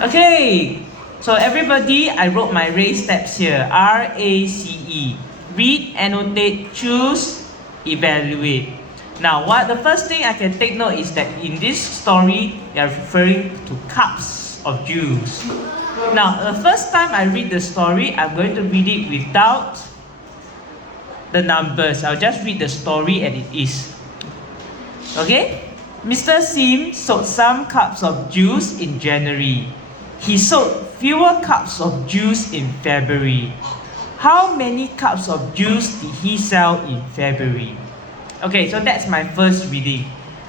Okay, so everybody, I wrote my race steps here. RACE. Read, annotate, choose, evaluate. Now, the first thing I can take note is that in this story, they are referring to cups of juice. Now, the first time I read the story, I'm going to read it without the numbers. I'll just read the story as it is. Okay? Mr. Sim sold some cups of juice in January. He sold fewer cups of juice in February. How many cups of juice did he sell in February? Okay, so that's my first reading.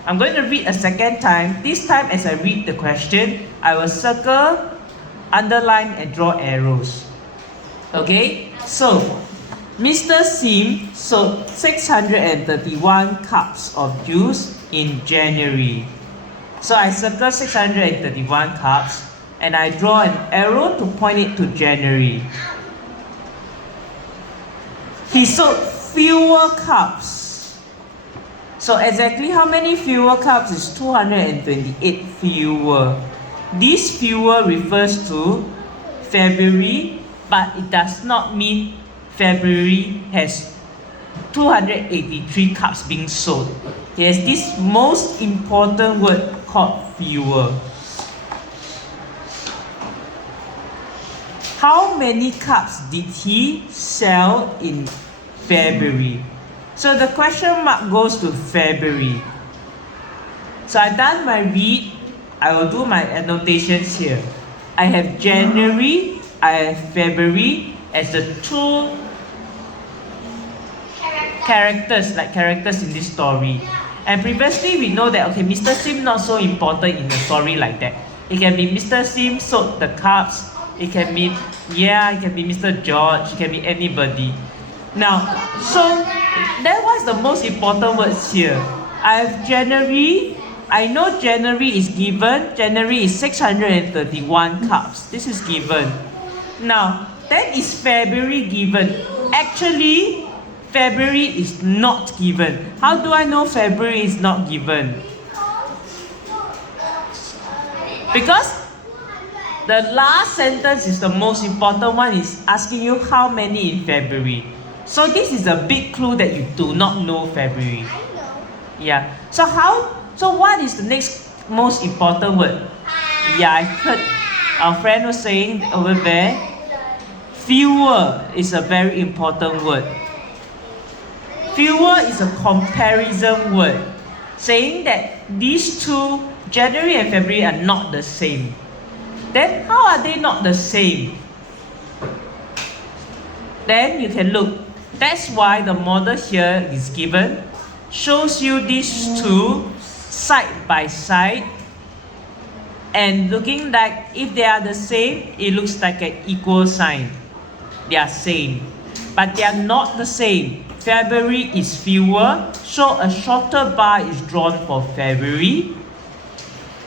I'm going to read a second time. This time as I read the question, I will circle, underline and draw arrows. Okay, so Mr. Sim sold 631 cups of juice in January. So I circle 631 cups and I draw an arrow to point it to January. He sold fewer cups. So exactly how many fewer cups is 228 fewer. This fewer refers to February, but it does not mean February has 283 cups being sold. There's this most important word called fewer. How many cups did he sell in February? So the question mark goes to February. So I've done my read. I will do my annotations here. I have January, I have February as the two characters in this story. And previously we know that okay, Mr. Sim not so important in the story like that. It can be Mr. Sim sold the cups. It can be Mr. George. It can be anybody. Now, so that was the most important words here. I have January. I know January is given. January is 631 cups. This is given. Now, then is February given. Actually, February is not given. How do I know February is not given? Because the last sentence is the most important one, is asking you how many in February. So this is a big clue that you do not know February. Yeah. So what is the next most important word? Yeah, I heard our friend was saying over there, fewer is a very important word. Fewer is a comparison word, saying that these two, January and February, are not the same. Then how are they not the same? Then you can look. That's why the model here is given. Shows you these two side by side. And looking like if they are the same, it looks like an equal sign. They are same. But they are not the same. February is fewer, so a shorter bar is drawn for February.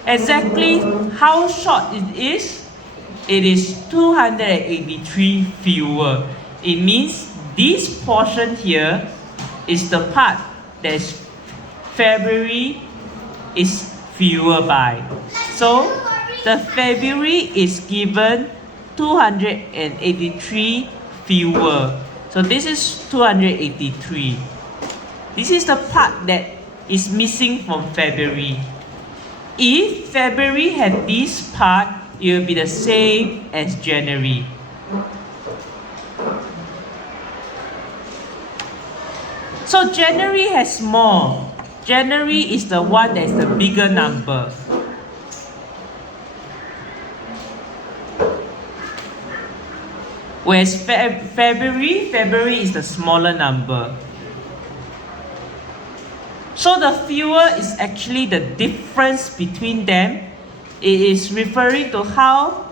Exactly how short it is 283 fewer. It means this portion here is the part that February is fewer by. So the February is given 283 fewer. So this is 283. This is the part that is missing from February. If February had this part, it will be the same as January. So January has more. January is the one that's the bigger number. Whereas February is the smaller number. So the fewer is actually the difference between them. It is referring to how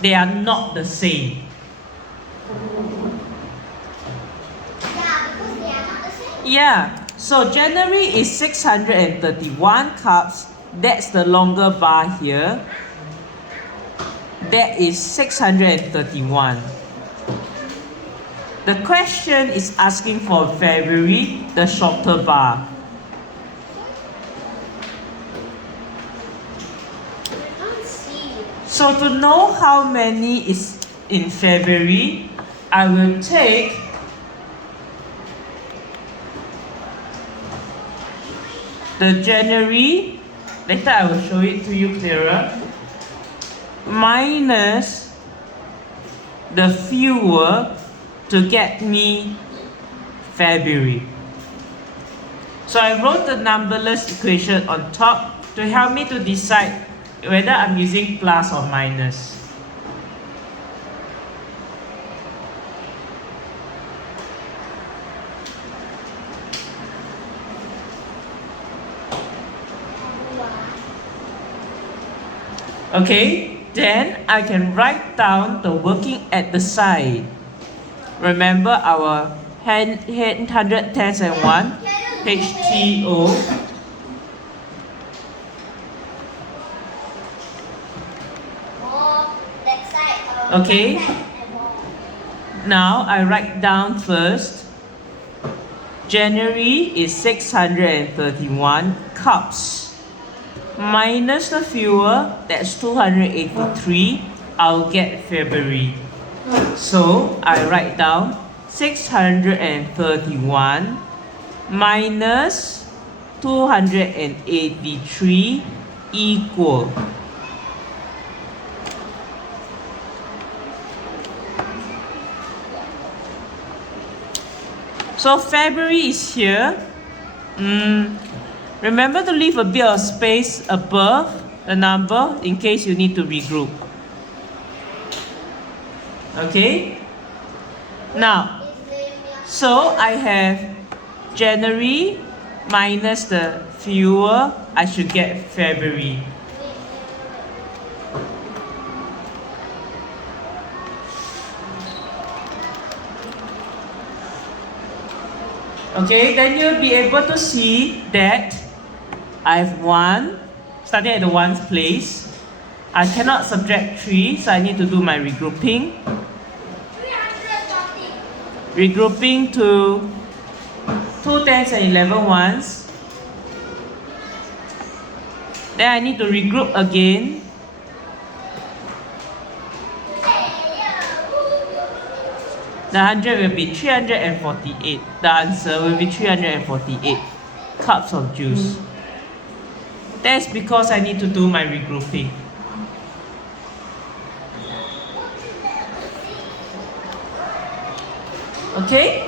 they are not the same. Yeah, so January is 631 cups. That's the longer bar here. That is 631. The question is asking for February, the shorter bar. So So to know how many is in February, I will take the January, later I will show it to you clearer, minus the fewer to get me February. So I wrote the numberless equation on top to help me to decide whether I'm using plus or minus. Okay, then I can write down the working at the side. Remember our 100 tens and 1, HTO. Okay, now I write down first. January is 631 cups. Minus the fuel, that's 283, I'll get February. So I write down 631 minus 283 equal. So February is here. Remember to leave a bit of space above the number in case you need to regroup. Okay? Now, so I have January minus the fuel, I should get February. Okay, then you'll be able to see that I have 1, starting at the 1's place. I cannot subtract 3, so I need to do my regrouping. Regrouping to 2 tens and 11 ones. Then I need to regroup again. The 100 will be 348. The answer will be 348 cups of juice. That's because I need to do my regrouping. Okay?